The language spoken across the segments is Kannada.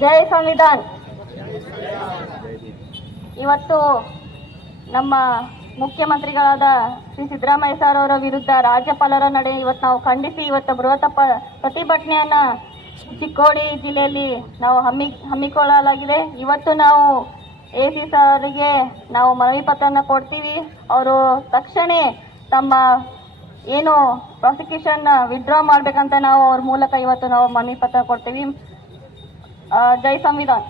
ಜೈ ಸಂವಿಧಾನ್ ಇವತ್ತು ನಮ್ಮ ಮುಖ್ಯಮಂತ್ರಿಗಳಾದ ಶ್ರೀ ಸಿದ್ದರಾಮಯ್ಯ ಸರ್ ಅವರ ವಿರುದ್ಧ ರಾಜ್ಯಪಾಲರ ನಡೆ ಇವತ್ತು ನಾವು ಖಂಡಿಸಿ ಇವತ್ತು ಬೃಹತ್ ಪ್ರತಿಭಟನೆಯನ್ನ ಚಿಕ್ಕೋಡಿ ಜಿಲ್ಲೆಯಲ್ಲಿ ನಾವು ಹಮ್ಮಿ, ಹಮ್ಮಿಕೊಳ್ಳಲಾಗಿದೆ. ಇವತ್ತು ನಾವು ಎ ಸಿ ಸರ್ಗೆ ನಾವು ಮನವಿ ಪತ್ರನ ಕೊಡ್ತೀವಿ. ಅವರು ತಕ್ಷಣ ತಮ್ಮ ಏನು ಪ್ರಾಸಿಕ್ಯೂಷನ್ ವಿತ್ಡ್ರಾ ಮಾಡಬೇಕಂತ ನಾವು ಅವ್ರ ಮೂಲಕ ಇವತ್ತು ನಾವು ಮನವಿ ಪತ್ರ ಕೊಡ್ತೀವಿ. जय संविधान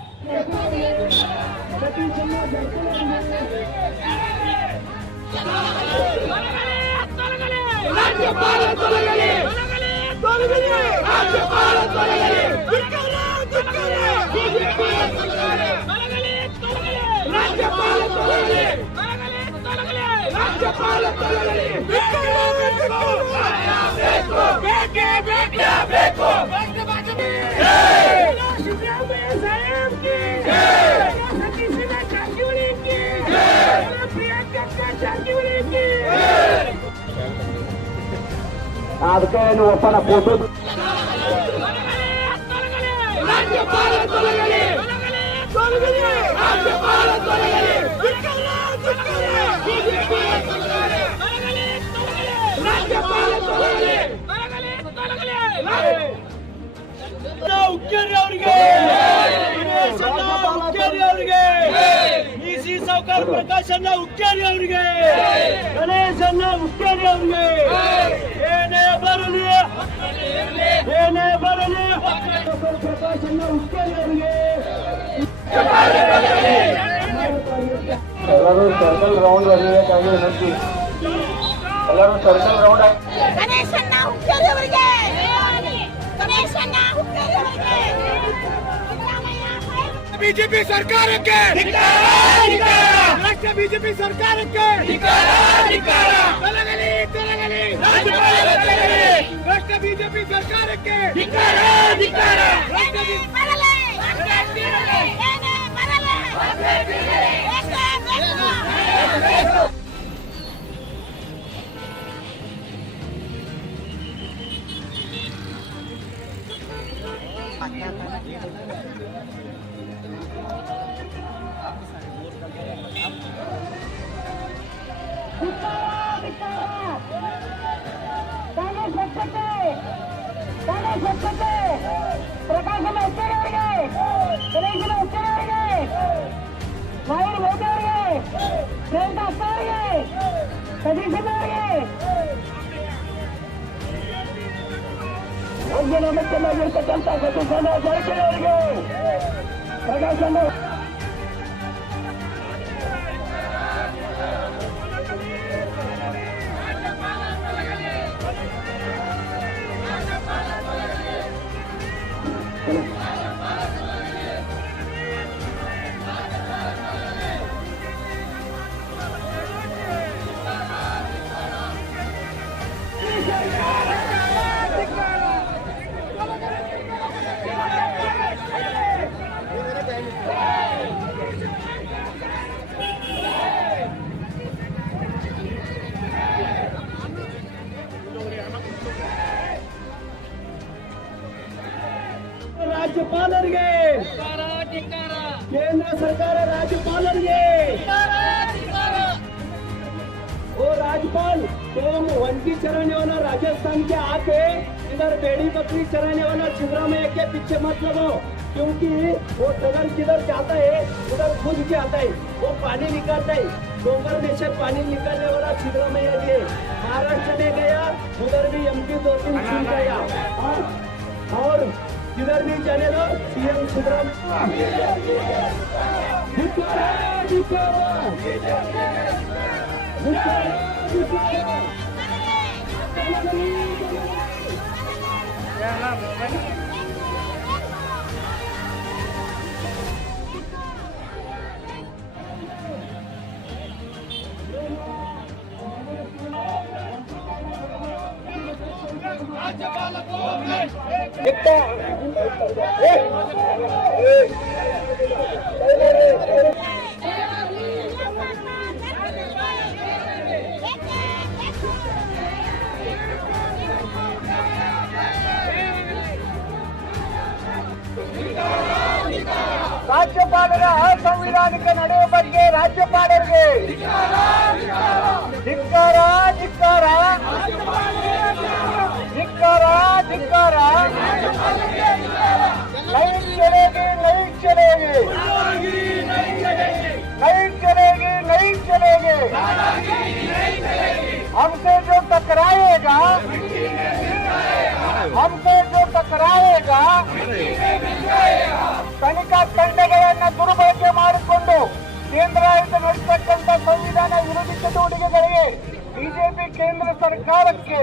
राज्यपाल राज्यपाल అందుకని పన పోతు Não, get out! ಉಕ್ಕೇರಿ ಅವರಿಗೆ. ಸಿ ಸಾವುಕಾರ ಪ್ರಕಾಶನ್ನ ಉಕ್ಕೇರಿ ಅವರಿಗೆ. ಗಣೇಶನ್ನ ಉಕ್ಕೇರಿ ಅವರಿಗೆ. ಏನೇ ಬರಲಿ. ಏನೇ ಬರಲಿ. ಪ್ರಕಾಶನ್ನ ಉಕ್ಕೇರಿ ಅವರಿಗೆ. ಎಲ್ಲರೂ ಸರ್ಕಲ್ ರೌಂಡ್ ಬರಬೇಕಾಗಿ ವಿನಂತಿ ಎಲ್ಲರೂ ಸರ್ಕಲ್ ರೌಂಡ್ ಆಗಿ ಗಣೇಶನ್ನ ಹುಕ್ಕೇರಿ ಅವರಿಗೆ. ಗಣೇಶನ್ನ ಹುಕ್ಕೇರಿ ಅವರಿಗೆ. ಬಿಜೆಪಿ ಸರ್ಕಾರಕ್ಕೆ ರಾಷ್ಟ್ರ ಬಿಜೆಪಿ ಸರ್ಕಾರಕ್ಕೆ ತೊಲಗಲಿ ತೊಲಗಲಿ ರಾಷ್ಟ್ರ ಬಿಜೆಪಿ ಸರ್ಕಾರಕ್ಕೆ ಗಣೇಶ್ ಭಕ್ತಕ್ಕೆ ಪ್ರಕಾಶನ ಉತ್ತೇರಿ ಅವರಿಗೆ ಗಣೇಶನ ಉತ್ತೇರಿ ಅವರಿಗೆ ನಾರಾಯಣ ಮೋದಿ ಅವರಿಗೆ ಪ್ರಿಯಾಂಕಾ ಅಕ್ಕ ಅವರಿಗೆ ಸತೀಶನ್ ಅವರಿಗೆ ಯೋಗ್ಯ ನಮಕ್ಕನ್ನಾಗಿರ್ತಕ್ಕಂಥ है ना ಸರ್ಕಾರ ರಾಜ್ಯಪಾಲರಿಗೆ ओ राजपाल तुम वनकी चराने वाला राजस्थान के आके इधर बेड़ी बकरी चराने वाला सिद्धरामैया के पीछे मत लगो क्योंकि वो सदर किधर जाता है उधर खुद के आता है वो पानी निकालता है डोंगर में से पानी निकालने वाला सिद्धरामैया जी महाराष्ट्र में गया उधर भी एमपी दो तीन छूट गया और, और किधर भी जाने दो CM Get down! Hey! Hey! ರಾಜ್ಯಪಾಲರ ಅಸಂವಿಧಾನಿಕ ನಡೆಯ ಬಗ್ಗೆ ರಾಜ್ಯಪಾಲರಿಗೆ ಧಿಕ್ಕಾರ ಧಿಕ್ಕಾರ ಧಿಕ್ಕಾರ ಧಿಕ್ಕಾರ नहीं चलेगी नहीं चलेगी नहीं चलेगी नहीं चलेगी हमसे जो टकराएगा हमसे जो टकराएगा ತನಿಖಾ ತಂಡಗಳನ್ನ ದುರ್ಬಳಕೆ ಮಾಡಿಕೊಂಡು ಕೇಂದ್ರಾಡಳಿತ ನಡೆಸತಕ್ಕಂಥ ಸಂವಿಧಾನ ವಿರೋಧಿ ಚಟುವಟಿಕೆಗಳಿಗೆ ಬಿಜೆಪಿ ಕೇಂದ್ರ ಸರ್ಕಾರಕ್ಕೆ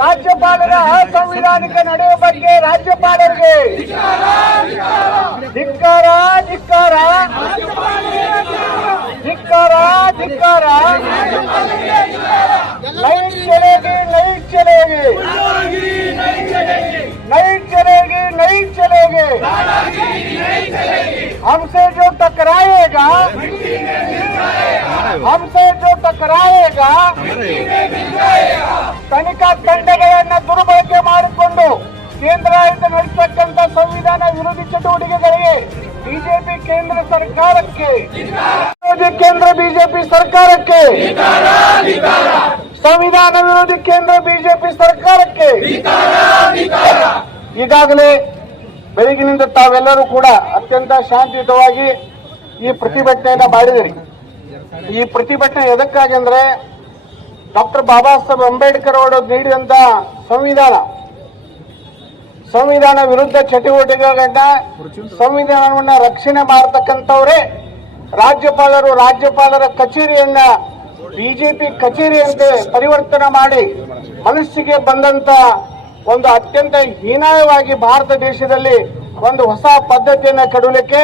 ರಾಜ್ಯಪಾಲರ ಅಸಂವಿಧಾನಿಕ ನಡೆಯ ಬಗ್ಗೆ ರಾಜ್ಯಪಾಲರಿಗೆ ಧಿಕ್ಕಾರ ಧಿಕ್ಕಾರ ಧಿಕ್ಕಾರ ಧಿಕ್ಕಾರ ಲೈಟ್ ಚಲೇಗಿ ಲೈಟ್ ಚಲೇಗಿ नहीं चलेगी नहीं चलेगी हमसे जो टकराएगा हमसे जो टकराएगा ತನಿಖಾ ತಂಡಗಳನ್ನ ದುರ್ಬಳಕೆ ಮಾಡಿಕೊಂಡು ಕೇಂದ್ರಾಡಳಿತ ನಡೆಸತಕ್ಕಂತ ಸಂವಿಧಾನ ವಿರೋಧಿ ಚಟುವಟಿಕೆಗಳಿಗೆ ಬಿಜೆಪಿ ಕೇಂದ್ರ ಸರ್ಕಾರಕ್ಕೆ ವಿರೋಧಿ ಕೇಂದ್ರ ಬಿಜೆಪಿ ಸರ್ಕಾರಕ್ಕೆ ಸಂವಿಧಾನ ವಿರೋಧಿ ಕೇಂದ್ರ ಬಿಜೆಪಿ ಸರ್ಕಾರಕ್ಕೆ ಈಗಾಗಲೇ ಬೆಳಗಿನಿಂದ ತಾವೆಲ್ಲರೂ ಕೂಡ ಅತ್ಯಂತ ಶಾಂತಿಯುತವಾಗಿ ಈ ಪ್ರತಿಭಟನೆಯನ್ನ ಮಾಡಿದಿರಿ. ಈ ಪ್ರತಿಭಟನೆ ಎದಕ್ಕಾಗಿ ಅಂದ್ರೆ ಡಾಕ್ಟರ್ ಬಾಬಾ ಸಾಹೇಬ್ ಅಂಬೇಡ್ಕರ್ ಅವರು ನೀಡಿದಂತ ಸಂವಿಧಾನ. ಸಂವಿಧಾನ ವಿರುದ್ಧ ಚಟುವಟಿಕೆಗಳನ್ನ ಸಂವಿಧಾನವನ್ನ ರಕ್ಷಣೆ ಮಾಡತಕ್ಕಂಥವರೇ ರಾಜ್ಯಪಾಲರು, ರಾಜ್ಯಪಾಲರ ಕಚೇರಿಯನ್ನ ಬಿಜೆಪಿ ಕಚೇರಿಯಂತೆ ಪರಿವರ್ತನೆ ಮಾಡಿ ಮನಸ್ಸಿಗೆ ಬಂದಂತ ಒಂದು ಅತ್ಯಂತ ಹೀನಾಯವಾಗಿ ಭಾರತ ದೇಶದಲ್ಲಿ ಒಂದು ಹೊಸ ಪದ್ಧತಿಯನ್ನ ಕೆಡಲಿಕ್ಕೆ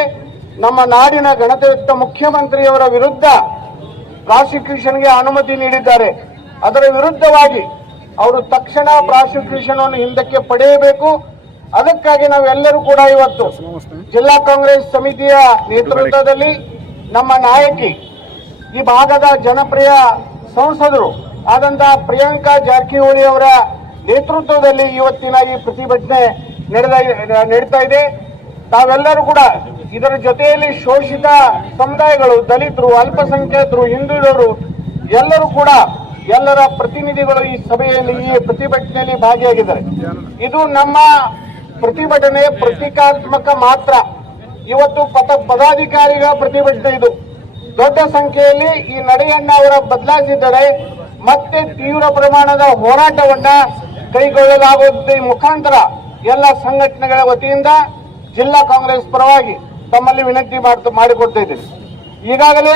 ನಮ್ಮ ನಾಡಿನ ಗಣತಯುಕ್ತ ಮುಖ್ಯಮಂತ್ರಿಯವರ ವಿರುದ್ಧ ಪ್ರಾಸಿಕ್ಯೂಷನ್ಗೆ ಅನುಮತಿ ನೀಡಿದ್ದಾರೆ. ಅದರ ವಿರುದ್ಧವಾಗಿ ಅವರು ತಕ್ಷಣ ಪ್ರಾಸಿಕ್ಯೂಷನ್ ಅನ್ನು ಹಿಂದಕ್ಕೆ ಪಡೆಯಬೇಕು. ಅದಕ್ಕಾಗಿ ನಾವೆಲ್ಲರೂ ಕೂಡ ಇವತ್ತು ಜಿಲ್ಲಾ ಕಾಂಗ್ರೆಸ್ ಸಮಿತಿಯ ನೇತೃತ್ವದಲ್ಲಿ ನಮ್ಮ ನಾಯಕಿ ಈ ಭಾಗದ ಜನಪ್ರಿಯ ಸಂಸದರು ಆದಂತಹ ಪ್ರಿಯಾಂಕಾ ಜಾರಕಿಹೊಳಿ ಅವರ ನೇತೃತ್ವದಲ್ಲಿ ಇವತ್ತಿನ ಈ ಪ್ರತಿಭಟನೆ ನಡೆದ, ನಡೀತಾ ಇದೆ. ತಾವೆಲ್ಲರೂ ಕೂಡ ಇದರ ಜೊತೆಯಲ್ಲಿ ಶೋಷಿತ ಸಮುದಾಯಗಳು, ದಲಿತರು, ಅಲ್ಪಸಂಖ್ಯಾತರು, ಹಿಂದುಳಿದವರು ಎಲ್ಲರೂ ಕೂಡ ಎಲ್ಲರ ಪ್ರತಿನಿಧಿಗಳು ಈ ಸಭೆಯಲ್ಲಿ ಈ ಪ್ರತಿಭಟನೆಯಲ್ಲಿ ಭಾಗಿಯಾಗಿದ್ದಾರೆ. ಇದು ನಮ್ಮ ಪ್ರತಿಭಟನೆ ಪ್ರತೀಕಾತ್ಮಕ ಮಾತ್ರ. ಇವತ್ತು ಪದ ಪದಾಧಿಕಾರಿಗಳ ಪ್ರತಿಭಟನೆ ಇದು. ದೊಡ್ಡ ಸಂಖ್ಯೆಯಲ್ಲಿ ಈ ನಡೆಯನ್ನ ಅವರ ಬದಲಾಯಿಸಿದ್ದಾರೆ. ಮತ್ತೆ ತೀವ್ರ ಪ್ರಮಾಣದ ಹೋರಾಟವನ್ನ ಕೈಗೊಳ್ಳಲಾಗುವುದ. ಮುಖಾಂತರ ಎಲ್ಲ ಸಂಘಟನೆಗಳ ವತಿಯಿಂದ ಜಿಲ್ಲಾ ಕಾಂಗ್ರೆಸ್ ಪರವಾಗಿ ತಮ್ಮಲ್ಲಿ ವಿನಂತಿ ಮಾಡಿಕೊಡ್ತಾ ಇದ್ದೇನೆ. ಈಗಾಗಲೇ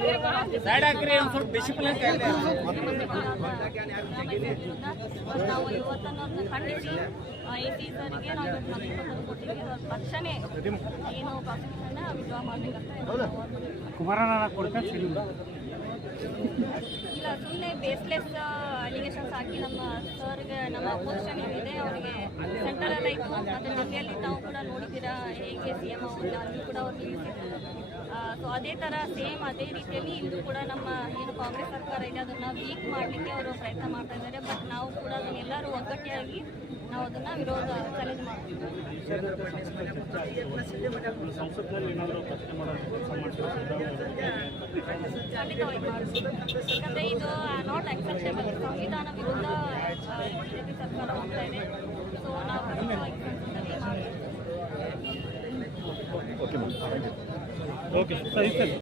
ಇವತ್ತನ್ನು ಖಂಡಿಸಿ ಎ ಸ್ವಲ್ಪ ಡಿಸಿಪ್ಲಿನ್ ನಾವು ಇವತ್ತು ಮನವಿ ಕೊಟ್ಟಿದ್ದೀವಿ ಅವ್ರ ತಕ್ಷಣ ಏನು ಕಾನ್ಸ್ಟಿಟ್ಯೂಷನ್ನ ವಿಡ್ರಾ ಮಾಡಬೇಕಂತ ಕೊಡ್ತಾರೆ ಇಲ್ಲ ಸುಮ್ಮನೆ ಬೇಸ್ಲೆಸ್ ಸರ್ಗೆ ನಮ್ಮ ಅಪೋಸಿಷನ್ ಏನಿದೆ ಅವರಿಗೆ ಸೆಂಟ್ರಲ್ಲೇ ಇತ್ತು ಮತ್ತು ಡೆಲ್ಲಿಯಲ್ಲಿ ತಾವು ಕೂಡ ನೋಡಿದ್ದೀರಾ, ಹೇಗೆ ಸಿ ಎಂ ಅಲ್ಲಿ ಕೂಡ ಅವ್ರು ನಿಲ್ಲಿಸಿದ್ರು. ಸೊ ಅದೇ ಥರ ಸೇಮ್ ಅದೇ ರೀತಿಯಲ್ಲಿ ಇಂದು ಕೂಡ ನಮ್ಮ ಏನು ಕಾಂಗ್ರೆಸ್ ಸರ್ಕಾರ ಇದೆ, ಅದನ್ನು ವೀಕ್ ಮಾಡಲಿಕ್ಕೆ ಅವರು ಪ್ರಯತ್ನ ಮಾಡ್ತಾ ಇದ್ದಾರೆ ಬಟ್ ನಾವು ಕೂಡ ಅದನ್ನೆಲ್ಲರೂ ಒಗ್ಗಟ್ಟಿಯಾಗಿ ನಾವು ಅದನ್ನು ವಿರೋಧ ಚಾಲೆಂಜ್ ಮಾಡ್ತೀವಿ ಯಾಕಂದರೆ ಇದು ನಾಟ್ ಅಕ್ಸೆಪ್ಟೇಬಲ್ ಸಂವಿಧಾನ ವಿರುದ್ಧ ಬಿಜೆಪಿ ಸರ್ಕಾರ ಹೋಗ್ತಾ ಇದೆ. ಸೊ ನಾವು ಮಾಡ್ತೀವಿ ಓಕೆ ಸರ್ ಇಷ್ಟೇ